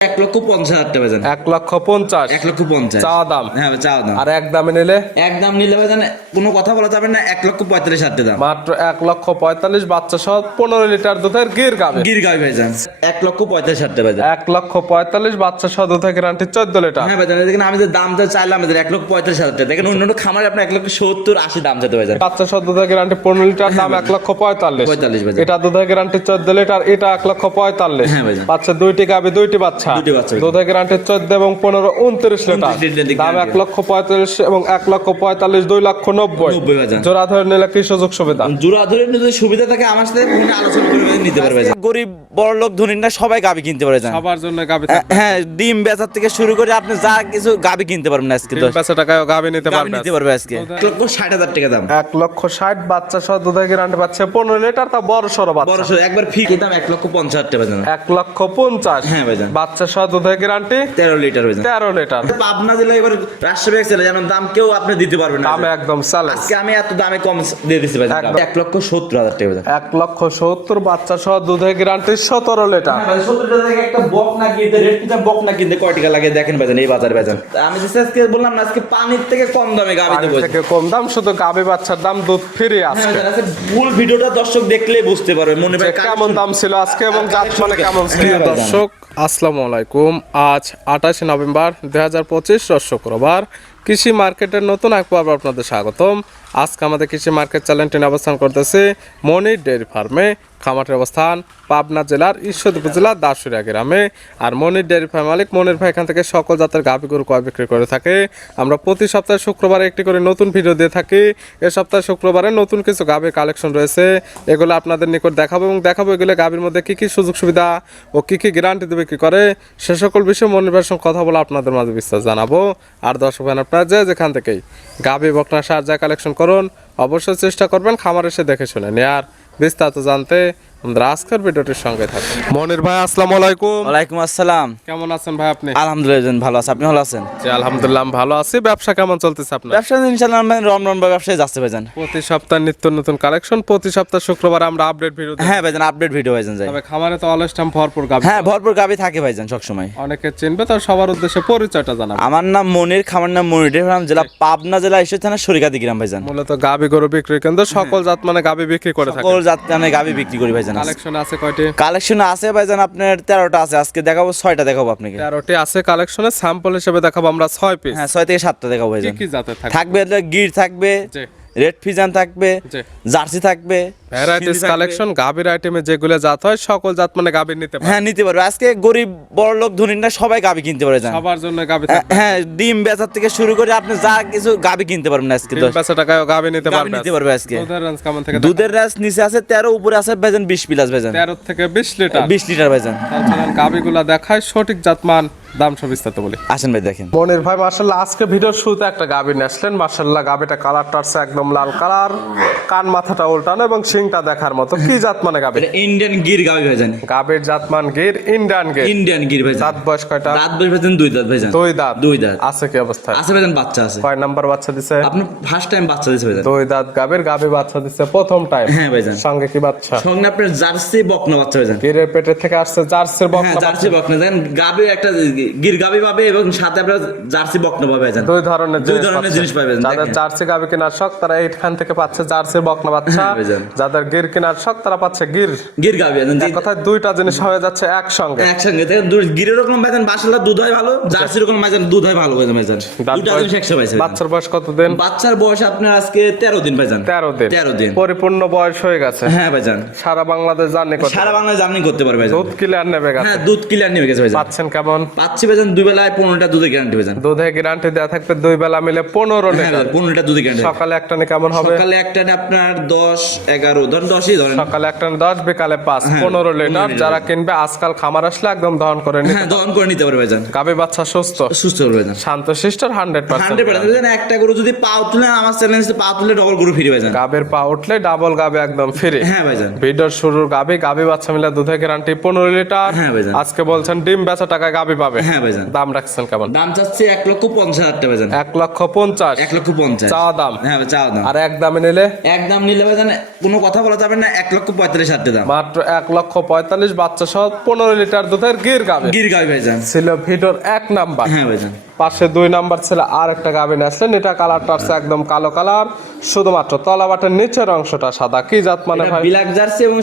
1,50,000 টাকা ভাইজান। 1,50,000 1,50,000 চাওয়া দাম। হ্যাঁ চাওয়া দাম। আর এক দামে নিলে একদম নিলে ভাইজান কোনো কথা বলা যাবে না, 1,45,000 টাকা দাম। মাত্র 1,45,000 বাচ্চা সহ 15 লিটার দুধের গির গাবে। গির গাই ভাইজান 1,45,000 টাকা ভাইজান। 1,45,000 বাচ্চা সহ দুধের গ্যারান্টি 14 লিটার। হ্যাঁ ভাইজান, দেখেন আমি যে দামটা চাইলাম 1,45,000 টাকা, দেখেন অন্য খামারে আপনি 1,70,000-80 দাম চাইতে ভাইজান। বাচ্চা সহ দুধের গ্যারান্টি 15 লিটার, দাম 1,45,000। 45 ভাইজান। এটা দুধের গ্যারান্টি 14 লিটার, এটা 1,45,000। হ্যাঁ ভাইজান। বাচ্চা দুইটি গাবে দুইটি বাচ্চা। দুইটি বাচ্চা। দুধের গ্যারান্টি 14 এবং 15 29 লিটার, 29 লিটার দাম 1,45,000 এবং 1,45,000 2,90,000। 90 ভাইজান। জোড়া ধরে নিলে কি সুযোগ সুবিধা? জোড়া ধরে যদি সুবিধা থাকে আমার সাথে ফোনে আলোচনা করে নিতে পারবে। গরিব বড় লোক ধনী না সবাই গাবি কিনতে পারে জান। সবার জন্য গাবি হ্যাঁ, ডিম বেচার থেকে শুরু করে আপনি যা কিছু গাবি কিনতে পারবেন আজকে। 10 টাকায় গাবি নিতে গাবি পারবেন। নিতে পারবে আজকে 1,60,000 টাকা দাম। 1,60,000 বাচ্চা সহ দুধের গ্যারান্টি পাচ্ছে 15 লিটার, তা বড় সরো বাচ্চা। বড় সরো একবার ফিক্স দাম 1,50,000 টাকা ভাইজান। 1,50,000 হ্যাঁ ভাইজান। বাচ্চা সহ দুধের গ্যারান্টি 13 লিটার ভাইজান। 13 লিটার। পাবনা জেলা এবার রাজশাহী এক্সেল যেমন দাম কেউ আপনি দিতে পারবেন না। দামে একদম চ্যালেঞ্জ। আজকে আমি এত দামে কম দিয়ে দিছি ভাইজান। 1,70,000 টাকা ভাইজান। 1,70,000 বাচ্চা সহ দুধের গ্যারান্টি 17 লিটার। হ্যাঁ ভাই, 17 টাকা থেকে একটা বকনা কিনতে রেড পিটা বকনা কিনতে কয় টাকা লাগে দেখেন ভাইজান এই বাজারে ভাইজান। আমি যে আজকে বললাম না আজকে পানির থেকে কম দামে গাবি দেবো। পানির থেকে কম দাম, শুধু গাবি বাচ্চার দাম দুধ ফ্রি আছে। হ্যাঁ ভাইজান, আজকে ফুল ভিডিওটা দর্শক দেখলেই বুঝতে পারবে মনে যে ভাই কেমন দাম ছিল আজকে এবং জাত মানে কেমন ছিল। হ্যাঁ ভাইজান। দর্শক আসসালামু আলাইকুম, আজ 28 নভেম্বর 2025 রোজ শুক্রবার। কৃষি মার্কেটের নতুন এক পর্ব আপনাদের স্বাগতম। আজকে আমাদের কৃষি মার্কেট চ্যানেলটি অবস্থান করতেছে মনির ডেয়ারি ফার্মে। খামারের অবস্থান পাবনা জেলার ঈশ্বর উপজেলার দাসুরিয়া গ্রামে। আর মনির ডেয়ারি ফার্ম মালিক মনির ভাই এখান থেকে সকল জাতের গাভী গরু ক্রয় বিক্রি করে থাকে। আমরা প্রতি সপ্তাহে শুক্রবারে একটি করে নতুন ভিডিও দিয়ে থাকি। এ সপ্তাহে শুক্রবারে নতুন কিছু গাভীর কালেকশন রয়েছে, এগুলো আপনাদের নিকট দেখাবো এবং দেখাবো এগুলো গাভীর মধ্যে কী কী সুযোগ সুবিধা ও কী কী গ্যারান্টি দেবে কী করে সে সকল বিষয়ে মনির ভাইয়ের সঙ্গে কথা বলে আপনাদের মাঝে বিস্তার জানাবো। আর দর্শক ভাই আপনারা যেখান থেকেই গাভী বকনা সার যা কালেকশন করুন অবশ্যই চেষ্টা করবেন খামার এসে দেখে শুনে নেয়ার। বিস্তারিত জানতে আমাদের আজকের ভিডিওটির সঙ্গে থাকুন। মনির ভাই আসসালামু আলাইকুম। ওয়ালাইকুম আসসালাম। কেমন আছেন ভাই আপনি? আলহামদুলিল্লাহ ভালো আছি, আপনি ভালো আছেন? জি আলহামদুলিল্লাহ আমি ভালো আছি। ব্যবসা কেমন চলতেছে আপনার? ব্যবসা ইনশাআল্লাহ রমরম ব্যবসায় যাচ্ছে ভাইজান। প্রতি সপ্তাহে নিত্য নতুন কালেকশন, প্রতি সপ্তাহ শুক্রবার আমরা আপডেট ভিডিও দিই। হ্যাঁ ভাইজান, আপডেট ভিডিও ভাইজান যাই। তবে খামারে তো অলওয়েজ টাইম ভরপুর গাভী। হ্যাঁ ভরপুর গাবি থাকে ভাইজান সব সময়। অনেকে চিনবে, তো সবার উদ্দেশ্যে পরিচয়টা জানাবো। আমার নাম মনির, খামার নাম মনির ডেয়ারি ফার্ম, জেলা পাবনা জেলা ঈশ্বর থানা সরিকাদি গ্রাম ভাইজান। মূলত গাভী গরু বিক্রি কেন্দ্র, সকল জাত মানে গাভী বিক্রি করে থাকে। সকল জাত মানে গাবি বিক্রি করি ভাইজান। কালেকশন আছে কয়টি? কালেকশন আছে ভাইজান আপনার 13টা আছে, আজকে দেখাবো 6টা দেখাবো আপনাকে। 13টি আছে কালেকশনে, স্যাম্পল হিসেবে দেখাবো আমরা 6 পিস। হ্যাঁ 6 থেকে 7টা দেখাবো কি ভাইজান। কি জাতের থাকে? থাকবে গির থাকবে, জি রেড ফিজান থাকবে, জি। জার্সি থাকবে, ভ্যারাইটিস সিন্ধি থাকবে। কালেকশন গাভীর আইটেমে যেগুলো জাত হয় সকল জাত মানে গাভীর নিতে পারে। হ্যাঁ নিতে পারবে। আজকে গরিব বড় লোক ধনী না সবাই গাবি কিনতে পারে জান। সবার জন্য গাভী থাকবে। হ্যাঁ, ডিম বেচার থেকে শুরু করে আপনি যা কিছু গাবি কিনতে পারবেন আজকে। 10 টাকায় গাভী নিতে গাবি পারবে। নিতে পারবে আজকে। দুধের রেঞ্জ কেমন থেকে? দুধের রাস নিচে আছে 13, উপরে আছে ভাইজান 20 প্লাস ভাইজান। 13 থেকে 20 লিটার। 20 লিটার ভাইজান। তাছাড়া গাভীগুলা দেখায় সঠিক জাতমান, দাম সব বিস্তারিত বলি। আসেন ভাই দেখেন। মনির ভাই মাশাআল্লাহ আজকে ভিডিওর শুরুতে একটা গাভী নিয়ে আসলেন। মাশাআল্লাহ গাভীটা কালারটা আছে একদম লাল কালার, কান মাথাটা উল্টানো এবং শিংটা দেখার মতো। কি জাত মানে গাভী? এটা ইন্ডিয়ান গির গাবি ভাইজান। গাভীর জাতমান গির, ইন্ডিয়ান গির। ইন্ডিয়ান গির ভাইজান। দাঁত বয়স কয়টা? দাঁত বয়স ভাইজান 2 দাঁত ভাইজান। 2 দাঁত। 2 দাঁত আছে কি অবস্থায়? আছে ভাইজান, বাচ্চা আছে। কয় নাম্বার বাচ্চা দিছে? আপনি ফার্স্ট টাইম বাচ্চা দিছে ভাইজান। 2 দাঁত গাভী বাচ্চা দিছে প্রথম টাইম। হ্যাঁ ভাইজান। সঙ্গে কি বাচ্চা? সঙ্গে আপনার জার্সি বকনা বাচ্চা ভাইজান। গিরের পেটের থেকে আসছে জার্সির হ্যাঁ বকনা। জার্সি বকনা দেখেন, গাবি একটা গির গাবি পাবে এবং সাথে আপনার জার্সি বকনা পাবে ভাইজান। 2 ধরনের জিনিস পাবেন। যাদের জার্সি গাভী কেনার শখ তারা এইখান থেকে পাচ্ছে জার্সির বকনা বাচ্চা। হ্যাঁ ভাইজান। যাদের গির কেনার শখ তারা পাচ্ছে গির। গির গাবি ভাইজান। এক কথায় 2টা জিনিস হয়ে যাচ্ছে একসঙ্গে। একসঙ্গে দেখেন, গিরের রকম ভাইজান মাশাআল্লাহ দুধ হয় ভালো, জার্সির রকম ভাইজান দুধ হয় ভালো ভাইজান। দুটো জিনিস একসাথে পাইছে। বাচ্চার বয়স কত দিন? বাচ্চার বয়স আপনার আজকে 13 দিন ভাইজান। 13 দিন। 13 দিন পরিপূর্ণ বয়স হয়ে গেছে। হ্যাঁ ভাইজান। সারা বাংলাদেশ জার্নি করতে সারা বাংলায় জার্নি করতে পারবে ভাইজান। দুধ ক্লিয়ার নেবে গেছে। হ্যাঁ দুধ ক্লিয়ার নিয়ে গেছে ভাইজান। পাচ্ছেন কেমন? পাচ্ছি ভাইজান 2 বেলায় 15টা দুধের গ্যারান্টি ভাইজান। দুধের গ্যারান্টি দেওয়া থাকবে 2 বেলা মিলে 15 হ্যাঁ লিটার। 15টা দুধের গ্যারান্টি। সকালে একটা নে কেমন হবে? সকালে একটা আপনার 10 11 ধরেন 10ই ধরেন। সকালে একটা 10, বিকালে 5, হ্যাঁ, 15 লিটার। 15 যারা কিনবে আজকাল খামার আসলে একদম দহন করে নিতে। হ্যাঁ দহন করে নিতে পারবে ভাইজান। গাভী বাচ্চা সুস্থ সুস্থ হবে ভাইজান। শান্ত শিষ্টর 100%। 100% ভাইজান। একটা গরু যদি পাও তুলে আমার চ্যালেঞ্জে পাও তুলে ডবল গরু ফ্রি ভাইজান। গাভীর পা উঠলে ডাবল গাভী একদম ফ্রি। হ্যাঁ ভাইজান। ভিডিওর শুরুর গাভী বাচ্চা মিলে দুধের গ্যারান্টি 15 লিটার। হ্যাঁ ভাইজান। আজকে বলছেন ডিম বেচা টাকায় গাভী পাবে। হ্যাঁ ভাইজান। দাম রাখছেন কেমন? দাম চাচ্ছি 1,50,000 টাকা ভাইজান। 1,50,000 1,50,000 চাওয়া দাম। হ্যাঁ ভাই, চাওয়া দাম। আর এক দামে নিলে? একদম নিলে ভাইজান কোনো কথা বলা যাবে না, 1,45,000 টাকা দাম। মাত্র 1,45,000 বাচ্চা সহ 15 লিটার দুধের গির গাবে গির গাই ভাইজান। ছিল ভিডিওর 1 নাম্বার। হ্যাঁ ভাইজান। পাশে 2 নাম্বার ছিল আর একটা গাভিন আসলেন, এটা কালারটা আছে একদম কালো কালার, শুধুমাত্র তলাবাটের নিচের অংশটা সাদা। কি জাত মানে এটা ভাই? ব্ল্যাক জার্সি এবং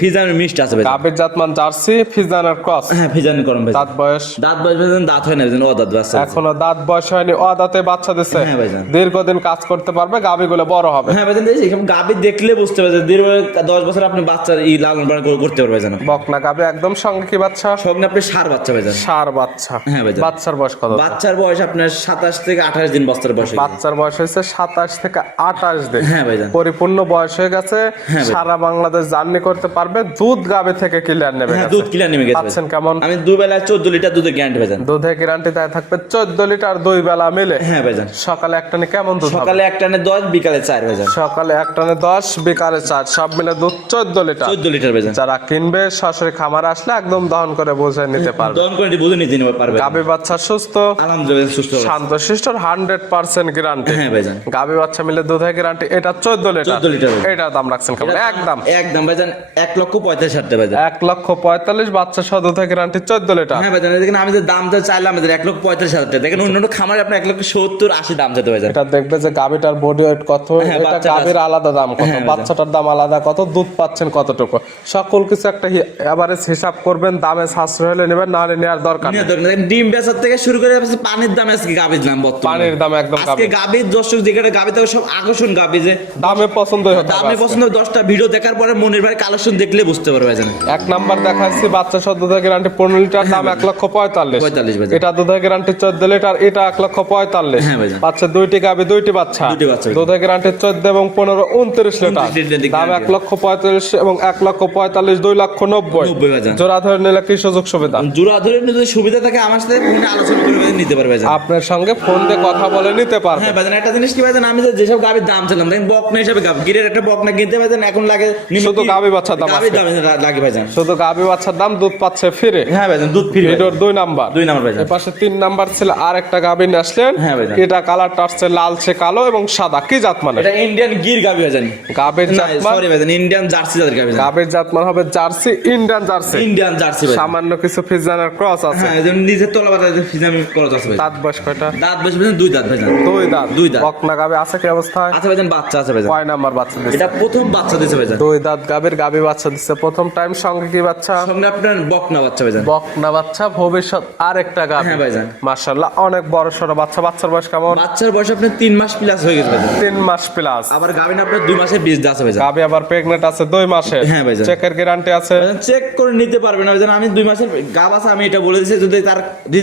ফিজানের মিক্সড আছে ভাইজান। গাভির জাতমান জার্সি ফিজানের ক্রস। হ্যাঁ ফিজান করুন ভাইজান। দাঁত বয়স? দাঁত বয়স ভাইজান দাঁত হয় না ভাইজান, ও দাঁত বাচ্চা আছে। এখনো দাঁত বয়স হয়নি, অদাঁতে বাচ্চা দিছে। হ্যাঁ ভাইজান। দীর্ঘদিন কাজ করতে পারবে, গাভিগুলো বড় হবে। হ্যাঁ ভাইজান, দেখছি গাবি দেখলে বুঝতে পারবেন দীর্ঘ 10 বছর আপনি বাচ্চার লালন পালন করতে পারবেন ভাইজান। বকনা গাভি একদম। সঙ্গে কি বাচ্চা? সঙ্গে আপনি ষাঁড় বাচ্চা ভাইজান। ষাঁড় বাচ্চা। হ্যাঁ ভাইজান। বাচ্চার বয়স কত? বাচ্চার বয়স আপনার 27 থেকে 28 দিন বস্তার বয়স। বাচ্চার বয়স হয়েছে 27 থেকে 28 দিন। হ্যাঁ ভাইজান। পরিপূর্ণ বয়স হয়ে গেছে। হ্যাঁ ভাই। সারা বাংলাদেশ জার্নি করতে পারবে। দুধ গাবে থেকে ক্লিয়ার নেবে হ্যাঁ গেছে। দুধ কিলা নেমে গেছে পাচ্ছেন ভাইজান। কেমন? আমি দুবেলা 14 লিটার দুধের গ্যারান্টি ভাইজান। দুধে গ্যারান্টি দেয় থাকবে 14 লিটার 2 বেলা মিলে। হ্যাঁ ভাইজান। সকালে এক টানে কেমন দুধ হবে? সকালে এক টানে 10, বিকালে 4 ভাইজান। সকালে এক টানে 10, বিকালে 4, সব মিলে দুধ 14 লিটার। 14 লিটার ভাইজান। যারা কিনবে সরাসরি খামার আসলে একদম দহন করে বুঝে নিতে পারবে। দহন করে বুঝে নিতে পারবে। গাভী বাচ্চা সুস্থ, আলহামদুলিল্লাহ সুস্থ আছে। শান্ত শিষ্ট, 100% গ্যারান্টি। হ্যাঁ ভাইজান। গাভী বাচ্চা মিলে দুধে গ্যারান্টি। এটা 14 লিটার। 14 লিটার ভাইজান। এটার দাম রাখছেন কেমন? একদম একদম ভাইজান 1,45,000 টাকা ভাইজান। 1,45,000 বাচ্চা সহ দুধে গ্যারান্টি 14 লিটার। হ্যাঁ ভাইজান, দেখেন আমি যে দামটা চাইলাম আমাদের 1,45,000 টাকা। দেখেন অন্য খামারে আপনি 1,70,000-80 দাম চাইতে ভাইজান। এটা দেখবে যে গাভীটার বডি ওয়েট কত, হ্যাঁ, এটা বাচ্চাটার- গাভীর আলাদা দাম কত, হ্যাঁ, ভাইজান। বাচ্চাটার দাম আলাদা কত, দুধ পাচ্ছেন কতটুকু, সকল কিছু একটা এভারেজ হিসাব করবেন। দামে সাশ্রয় হলে নেবেন, না হলে নেওয়ার দরকার নেই। নিয়ে দরকার নেই। ডিম বেচার থেকে শুরু করে পানির দাম আজকে গাবির দাম বর্তমানে। পানির দাম একদম আজকে গাবির দর্শক যেখানে গাবি থেকে সব আকর্ষণ গাবি যে দামে পছন্দই হতে হবে দামে আজকে। পছন্দ 10টা ভিডিও দেখার পরে মনের ভাই কালেকশন দেখলে বুঝতে পারবে ভাইজান। এক নাম্বার দেখাচ্ছি বাচ্চা সহ দুধে গ্যারান্টি 15 লিটার, দাম 1,45,000। 45 ভাইজান। এটা দুধে গ্যারান্টি 14 লিটার, এটা 1,45,000। হ্যাঁ ভাইজান। বাচ্চা দুইটি গাভী, দুইটি বাচ্চা। দুইটি বাচ্চা। দুধে গ্যারান্টি 14 এবং 15, 29 লিটার। 29 লিটার দাম guarantee। 1,45,000 এবং 1,45,000, 2,90,000। 90 ভাইজান। জোড়া ধরে নিলে কি সুযোগ সুবিধা? জোড়া ধরে যদি সুবিধা থাকে আমার সাথে ফোনে আলোচনা করে ভাইজান নিতে পারবে ভাইজান। আপনার সঙ্গে ফোন দিয়ে কথা বলে নিতে পারবে। হ্যাঁ ভাইজান, একটা জিনিস কি ভাইজান, আমি যেসব গাবির দাম ছিলাম দেখেন বকনা হিসাবে গাবি গিরের একটা বকনা কিনতে ভাইজান এখন লাগে শুধু গাভী বাচ্চার দাম গাবির আজকে। দাম লাগে ভাইজান। শুধু গাভী বাচ্চার দাম, দুধ পাচ্ছে ফিরে। হ্যাঁ ভাইজান, দুধ ফ্রি ভিডিওর 2 নাম্বার। 2 নাম্বার ভাইজান। এর পাশে 3 নাম্বার ছিল আর একটা গাভী নিয়ে আসলেন। হ্যাঁ ভাইজান। এটা কালারটা আসছে লালচে কালো এবং সাদা। কি জাত মানে? এটা ইন্ডিয়ান গির গাবি ভাইজান। গাভীর না জাতমান, সরি ভাইজান, ইন্ডিয়ান জার্সি জাতের গাবি। গাভীর জাতমান হবে jersey, Indian jersey. Indian jersey ভাইজান। সামান্য কিছু ফিজানের ক্রস আছে। হ্যাঁ যেমন নিচের তলা বাতা ফিজাম করা আছে ভাই। দাঁত বয়স কয়টা? দাঁত বসে ভাইজান 2 দাঁত ভাইজান। 2 দাঁত। 2 দাঁত। বকনা গাভী আছে কি অবস্থায়? আছে ভাইজান, বাচ্চা আছে ভাইজান। কয় নাম্বার বাচ্চা দিচ্ছে? এটা প্রথম বাচ্চা দিছে ভাইজান। 2 দাঁত গাভীর, গাভী বাচ্চা দিচ্ছে প্রথম টাইম। সঙ্গে কি বাচ্চা? সঙ্গে আপনার বকনা বাচ্চা ভাইজান। বকনা বাচ্চা, ভবিষ্যৎ আরেকটা গাভী। হ্যাঁ ভাইজান। মাশাআল্লাহ অনেক বড় সড়ো বাচ্চা। বাচ্চার বয়স কেমন? বাচ্চার বয়স আপনার 3 মাস প্লাস হয়ে গেছে ভাইজান। 3 মাস প্লাস। আবার গাবিন আপনার 2 মাসের বীজ আছে ভাইজান। গাভী আবার প্রেগনেন্ট আছে 2 মাসে। হ্যাঁ ভাইজান। চেকের গ্যারান্টি আছে। চেক করে নিতে পারবেন ভাইজান। আমি 2 মাসের গাব আছে, আমি এটা বলে দিয়েছি যদি তার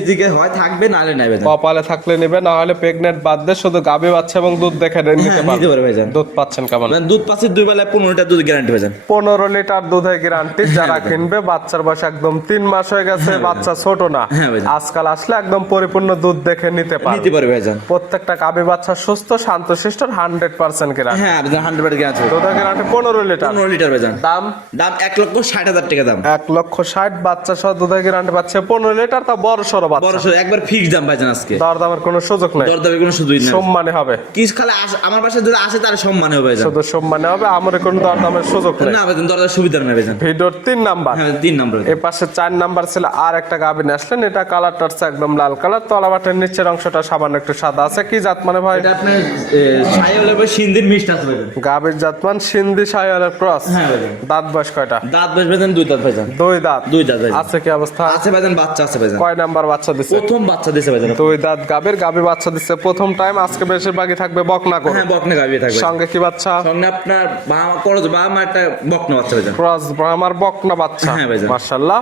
দিকে হয় থাকবে নালে নাই ভাইজান। কপালে থাকলে নেবে, না হলে প্রেগনেন্ট বাদ দিয়ে শুধু গাভী বাচ্চা এবং দুধ দেখে নিতে হ্যাঁ, নিতে পারবে। পারবে ভাইজান। দুধ পাচ্ছেন কেমন? ভাইজান দুধ পাচ্ছি 2 বেলায় 15 লিটার দুধ গ্যারান্টি ভাইজান। 15 লিটার দুধের গ্যারান্টি। যারা কিনবে বাচ্চার বয়স একদম 3 মাস হয়ে গেছে, বাচ্চা ছোট না। হ্যাঁ ভাইজান। আজকাল আসলে একদম পরিপূর্ণ দুধ দেখে নিতে পারবে। নিতে পারবে ভাইজান। প্রত্যেকটা গাভী বাচ্চা সুস্থ, শান্ত শিষ্ট, 100% গ্যারান্টি। হ্যাঁ ভাইজান 100% গ্যারান্টি। দুধের গ্যারান্টি 15 লিটার। 15 লিটার ভাইজান। দাম দাম 1,60,000 টাকা দাম। 1,60,000 বাচ্চা সহ দুধের গ্যারান্টি পাচ্ছে 15 লিটার, তা বড় সড়ো বড় বাচ্চা। সর একবার ফিক্স দাম ভাইজান আজকে। দরদামের কোনো সুযোগ নেই। দরদামের কোনো সুযোগ নেই। সম্মানে হবে। কি খালি আমার বাসায় যদি আসে তার সম্মান হবে ভাইজান। শুধু সম্মানে হবে, আমার কোনো দরদামের সুযোগ নেই। না ভাইজান, দরদার সুবিধা নেই ভাইজান। ভিডিওর 3 নাম্বার। হ্যাঁ 3 নম্বর। এই পাশে 4 নাম্বার ছিল আর একটা গাভী নিয়ে আসলেন। এটা কালারটা হচ্ছে একদম লাল কালার, তলাবাটের নিচের অংশটা সামান্য একটু সাদা আছে। কি জাত মানে ভাই? এটা আপনার সাইওয়ালের পর সিন্দির মিষ্ট আছে ভাইজান। গাভীর জাতমান সিন্ধি শাহিওয়ালের ক্রস। হ্যাঁ ভাইজান। দাঁত বয়স কয়টা? দাঁত বয়স ভাইজান 2 দাঁত ভাইজান। 2 দাঁত। 2 দাঁত ভাইজান। আছে কি অবস্থা? আছে ভাইজান, বাচ্চা আছে ভাইজান। কয় নাম্বার বাচ্চা দিছে? প্রথম বাচ্চা দিছে ভাইজান। 2 দাঁত গাভীর, গাভী বাচ্চা দিচ্ছে প্রথম টাইম। আজকে বেশিরভাগই থাকবে বকনা করে। হ্যাঁ বকনা গাবি থাকবে। সঙ্গে কি বাচ্চা? সঙ্গে আপনার বাবা মা একটা বকনা বাচ্চা ভাইজান। ক্রস ব্রাহ্মার বকনা বাচ্চা। হ্যাঁ ভাইজান। মাশাআল্লাহ।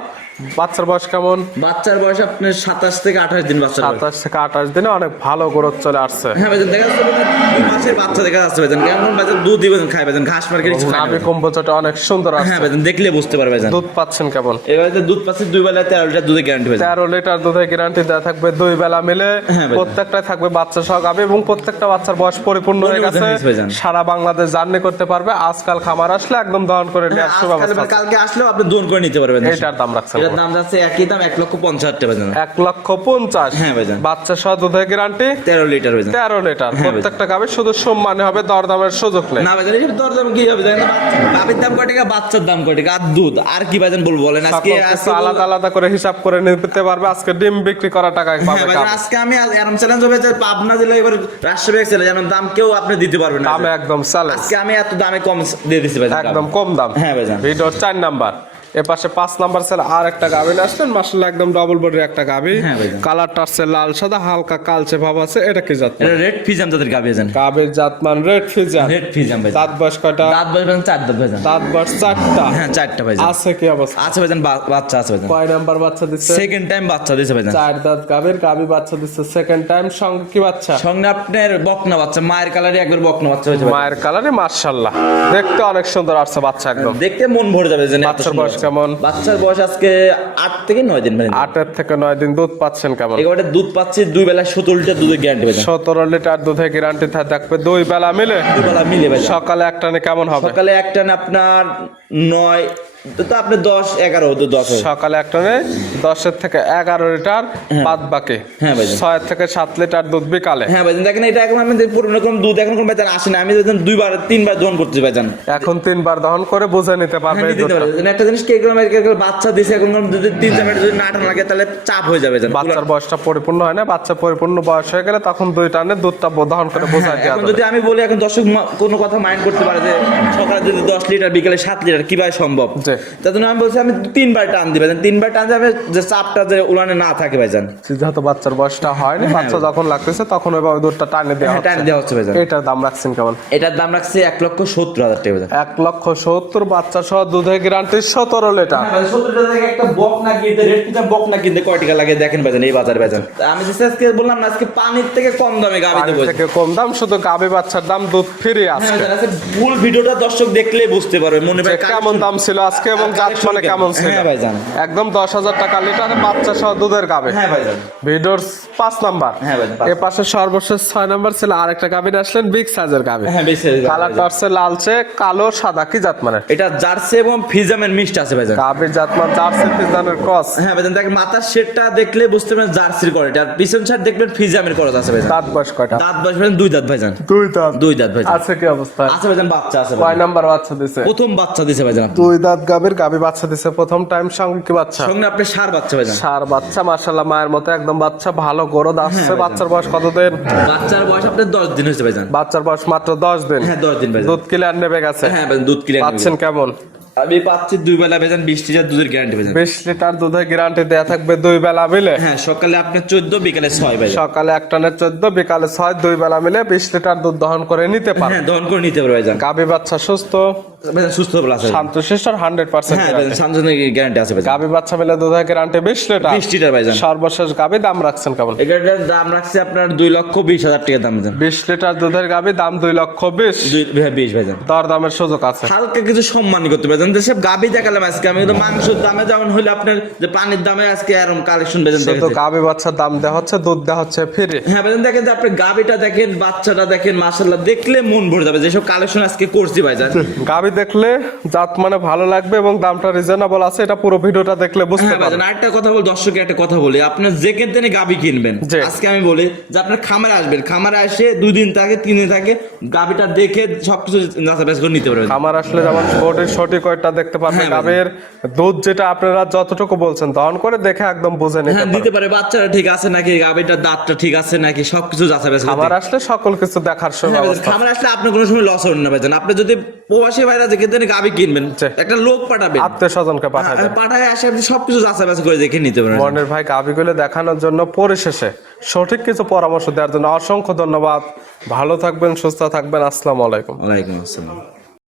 বাচ্চার বয়স কেমন? বাচ্চার বয়স আপনার 27 থেকে 28 দিন বাচ্চা। 27 থেকে 28 দিনে অনেক ভালো গ্রোথ চলে আসছে। হ্যাঁ ভাইজান, দেখা যাচ্ছে 2 মাসের বাচ্চা দেখা যাচ্ছে ভাইজান। কেমন ভাইজান দুধ দিবেন খায় ভাইজান, ঘাস মার্কেট কিছু খায় না নাভি ভাইজান। কম্বুচটা অনেক সুন্দর আসছে। হ্যাঁ ভাইজান, দেখলে বুঝতে পারবে ভাইজান। দুধ পাচ্ছেন কেমন? এবারে তো দুধ পাচ্ছি 2 বেলায় 13 লিটার দুধের গ্যারান্টি ভাইজান। 13 লিটার দুধের গ্যারান্টি দেওয়া থাকবে 2 বেলা মিলে। হ্যাঁ ভাইজান। প্রত্যেকটাই থাকবে বাচ্চা সহ গাভী এবং প্রত্যেকটা বাচ্চার বয়স পরিপূর্ণ হয়ে গেছে। ভাইজান। সারা বাংলাদেশ জার্নি করতে পারবে। আজকাল খামার আসলে একদম দহন করে নেওয়ার সুব্যবস্থা আছে। কালকে আসলেও আপনি দোন করে নিতে পারবেন। এইটার দাম রাখছেন? এটা এটার দাম যাচ্ছে একই দাম 1,50,000 টাকা ভাইজান। 1,50,000। হ্যাঁ ভাইজান। বাচ্চা সহ দুধের গ্যারান্টি 13 লিটার ভাইজান। 13 লিটার। হ্যাঁ প্রত্যেকটা গাবে শুধু সম্মানে হবে, দরদামের সুযোগ নেই। না ভাইজান, এসব দরদাম কি হবে জানেন? গাভীর দাম কয় টাকা, বাচ্চার দাম কয় টাকা, আর দুধ আর কি ভাইজান বলবো বলেন? আজকে সকল কিছু আলাদা আলাদা করে হিসাব করে নিতে পারবে। আজকে ডিম বিক্রি করা টাকায় হ্যাঁ পাবে ভাইজান, গাবে। আজকে আমি এরকম চ্যালেঞ্জ হবে যে পাবনা জেলা এবার রাজশাহী চ্যালেঞ্জ, যেমন দাম কেউ আপনি দিতে পারবেন না। দামে একদম চ্যালেঞ্জ। আজকে আমি এত দামে কম দিয়ে দিচ্ছি ভাইজান, একদম কম দাম। হ্যাঁ ভাইজান। ভিডিওর 4 নাম্বার। এ পাশে 5 নাম্বার সেল আর একটা গাভী আসছেন, মাশাআল্লাহ একদম ডাবল বডির একটা গাভী। হ্যাঁ ভাইজান। কালারটা আছে লাল সাদা, হালকা কালচে ভাব আছে। এটা কি জাত? এটা রেড ফিজাম জাতের গাভী ভাইজান। গাভীর জাতমান রেড ফিজিয়ান। রেড ফিজাম ভাইজান। দাঁত বয়স কয়টা? দাঁত ভাইজান 4 দাঁত ভাইজান। দাঁত বয়স 4টা। হ্যাঁ 4টা ভাইজান। আছে কি অবস্থা? আছে ভাইজান, বাচ্চা আছে ভাইজান। কয় নাম্বার বাচ্চা দিচ্ছে? সেকেন্ড টাইম বাচ্চা দিয়েছে ভাইজান। 4 দাঁত গাভী বাচ্চা দিচ্ছে সেকেন্ড টাইম। সঙ্গে কি বাচ্চা? সঙ্গে আপনার বকনা বাচ্চা, মায়ের কালারে একবার বকনা বাচ্চা হয়েছে ভাইজান। মায়ের কালারে মাশাআল্লাহ দেখতে অনেক সুন্দর আসছে বাচ্চা একদম। দেখতে মন ভরে যাবে জানেন। বাচ্চার বয়স কেমন? বাচ্চার বয়স আজকে 8 থেকে 9 দিন ভাইজান। 8 থেকে 9 দিন। দুধ পাচ্ছেন কেমন? এবারে দুধ পাচ্ছি 2 বেলা 17 লিটার দুধের গ্যারান্টি ভাইজান। 17 লিটার দুধের গ্যারান্টি থাকবে 2 বেলা মিলে। 2 বেলা মিলে ভাইজান। সকালে একটা নে কেমন হবে? সকালে একটা না আপনার 9 তো আপনি 10 11 তো 10 হবে। সকালে একটা নে 10 থেকে 11 লিটার বাদ বাকি। হ্যাঁ ভাইজান। 6 থেকে 7 লিটার দুধ বিকালে। হ্যাঁ ভাইজান, দেখেন এটা এখন আমি পুরনো রকম দুধ এখন কোন ভাইজান আসে না। আমি ভাইজান 2 বার 3 বার দহন করতে ভাইজান। এখন 3 বার দহন করে বুঝে নিতে পারবে হ্যাঁ, এই দিতে দুধটা। পারে। একটা জিনিস কি এরকম বাচ্চা দিছে এখন যদি 3-4 মিনিট যদি না টানা লাগে তাহলে চাপ হয়ে যাবে ভাইজান। বাচ্চার বয়সটা পরিপূর্ণ হয় না, বাচ্চা পরিপূর্ণ বয়স হয়ে গেলে তখন 2 টানে দুধটা দহন করে বোঝা যায়। এখন যদি আমি বলি, এখন দর্শক কোনো কথা মাইন্ড করতে পারে যে সকালে যদি 10 লিটার বিকালে 7 লিটার কিভাবে সম্ভব? জি। তার জন্য আমি বলছি আমি 3 বার টান দিই ভাইজান। 3 বার টান যাবে যে চাপটা যে উলানে না থাকে ভাইজান। যেহেতু বাচ্চার বয়সটা হয়নি, বাচ্চা যখন লাগতেছে তখন ওইভাবে দুধটা টানে দেওয়া হ্যাঁ, টান হচ্ছে। দেওয়া হচ্ছে ভাইজান। এটার দাম রাখছেন কেমন? এটার দাম রাখছে 1,70,000 টাকা ভাইজান। 1,70,000 বাচ্চা সহ দুধের গ্যারান্টি 17 লিটার। 70 টাকা থেকে একটা বকনা কিনতে, রেড পিতা বকনা কিনতে কয় টাকা লাগে দেখেন ভাইজান এই বাজারে ভাইজান। আমি যে আজকে বললাম না, আজকে পানির থেকে কম দামে গাবি দেবো। থেকে কম দাম, শুধু গাবি বাচ্চার দাম দুধ ফ্রি আছে। ফুল ভিডিওটা দর্শক দেখলে বুঝতে পারবে মনে যে কেমন দাম ছিল আজকে এবং জাত মানে কেমন ছিল। হ্যাঁ ভাইজান। একদম 10,000 টাকা লিটারে বাচ্চা সহ দুধের গাবে। হ্যাঁ ভাইজান। ভিডিওর 5 নাম্বার। হ্যাঁ ভাইজান। এ পাশে সর্বশেষ 6 নাম্বার ছিল আরেকটা গাবি আসলেন, বিগ সাইজের গাবি। হ্যাঁ বেশি কালারটা আছে লালচে কালো সাদা। কি জাত মানে? এটা জার্সি এবং ফিজামের মিক্সড আছে ভাইজান। গাবির জাত মানে জার্সি ফিজানের ক্রস। হ্যাঁ ভাইজান, দেখেন মাথার শেডটা দেখলে বুঝতে পারবেন জার্সির কোয়ালিটি, আর পিছন সাইড দেখবেন ফিজামের ক্রস আছে ভাইজান। দাঁত বয়স কয়টা? দাঁত বয়স ভাইজান 2 দাঁত ভাইজান। 2 দাঁত। 2 দাঁত ভাইজান। আছে কি অবস্থা? আছে ভাইজান, বাচ্চা আছে কয় ভাইজান। নাম্বার বাচ্চা দিছে? প্রথম বাচ্চা দিছে ভাইজান। 2 দাঁত গাবির গাবি বাচ্চা দিছে প্রথম টাইম। সঙ্গে কি বাচ্চা? সঙ্গে আপনি সার বাচ্চা ভাইজান। সার বাচ্চা মাশাআল্লাহ মায়ের মতো একদম বাচ্চা, ভালো গরদ আসছে। ভাইজান। বাচ্চার বয়স কত দিন? বাচ্চার বয়স আপনার 10 দিন হয়েছে ভাইজান। বাচ্চার বয়স মাত্র 10 দিন। হ্যাঁ 10 দিন ভাইজান। দুধ ক্লিয়ার নেবে গেছে। হ্যাঁ ভাইজান, দুধ কিনে পাচ্ছেন কেমন? আমি পাচ্ছি 2 বেলা ভাইজান 20 লিটার দুধের গ্যারান্টি ভাইজান। 20 লিটার দুধের গ্যারান্টি দেয়া থাকবে 2 বেলা মিলে। হ্যাঁ সকালে আপনার 14 বিকালে 6 ভাইজান। সকালে এক টানে 14 বিকালে 6, 2 বেলা মিলে 20 লিটার দুধ দহন করে নিতে পারে। হ্যাঁ দহন করে নিতে পারবে ভাইজান। গাবি বাচ্চা সুস্থ ভাইজান সুস্থ বলা আছে। শান্তশিষ্ট 100%। হ্যাঁ ভাইজান, সামনে গ্যারান্টি আছে ভাইজান। গাবি বাচ্চা মিলে দুধের গ্যারান্টি 20 লিটার। 20 লিটার ভাইজান। সর্বশেষ গাবি দাম রাখছেন কেমন? এটার দাম রাখছে আপনার 2,20,000 টাকা দাম ভাইজান। 20 লিটার দুধের গাবি দাম 2,20,000। 20 ভাইজান। দর দামের সুযোগ আছে। হালকা কিছু সম্মান করতে পারবেন। যেসব গাবি দেখালাম আজকে আমি, কিন্তু মাংসের দামে যেমন হইলে আপনার যে পানির দামে আজকে এরকম কালেকশন ভাইজান শুধু দেখেন। গাবি বাচ্চার দাম দেওয়া হচ্ছে, দুধ দেওয়া হচ্ছে ফ্রি। হ্যাঁ ভাইজান, দেখেন যে আপনি গাবিটা দেখেন, বাচ্চাটা দেখেন, মাশাআল্লাহ দেখলে মন ভরে যাবে। যেসব কালেকশন আজকে করছি ভাইজান। গাবি দেখলে জাত মানে ভালো লাগবে এবং দামটা রিজনেবল আছে, এটা পুরো ভিডিওটা দেখলে বুঝতে হ্যাঁ ভাইজান, পারবেন। আরেকটা কথা বল, দর্শকের একটা কথা বলি, আপনার যেখান থেকে গাবি কিনবেন জি। আজকে আমি বলি যে আপনার খামারে আসবেন, খামারে এসে 2 দিন থাকে 3 দিন থাকে গাবিটা দেখে সবকিছু যাচাই করে নিতে পারবেন। আমার আসলে যেমন সঠিক ওইটা দেখতে পারবেন। হ্যাঁ, গাবের দুধ যেটা আপনারা যতটুকু বলছেন দহন করে দেখে একদম বুঝে নিতে হ্যাঁ পারবেন। দিতে পারে, বাচ্চাটা ঠিক আছে নাকি, গাবিটার দাঁতটা ঠিক আছে নাকি, সবকিছু যাচাই বাছাই আমার আসলে সকল কিছু দেখার হ্যাঁ সময় ভাইজান, খামারে আসলে আপনার কোনো সময় লস হবে না ভাইজান। আপনি যদি প্রবাসী ভাইরা যেখান থেকে গাবি কিনবেন জি। একটা লোক পাঠাবেন, আত্মীয় স্বজনকে পাঠাবেন। পাঠায় আসে আপনি সবকিছু যাচাই বাছাই করে দেখে নিতে পারবেন। মনের ভাই গাবিগুলো দেখানোর জন্য পরিশেষে সঠিক কিছু পরামর্শ দেওয়ার জন্য অসংখ্য ধন্যবাদ। ভালো থাকবেন, সুস্থ থাকবেন। আসসালামু আলাইকুম। ওয়ালাইকুম আসসালাম।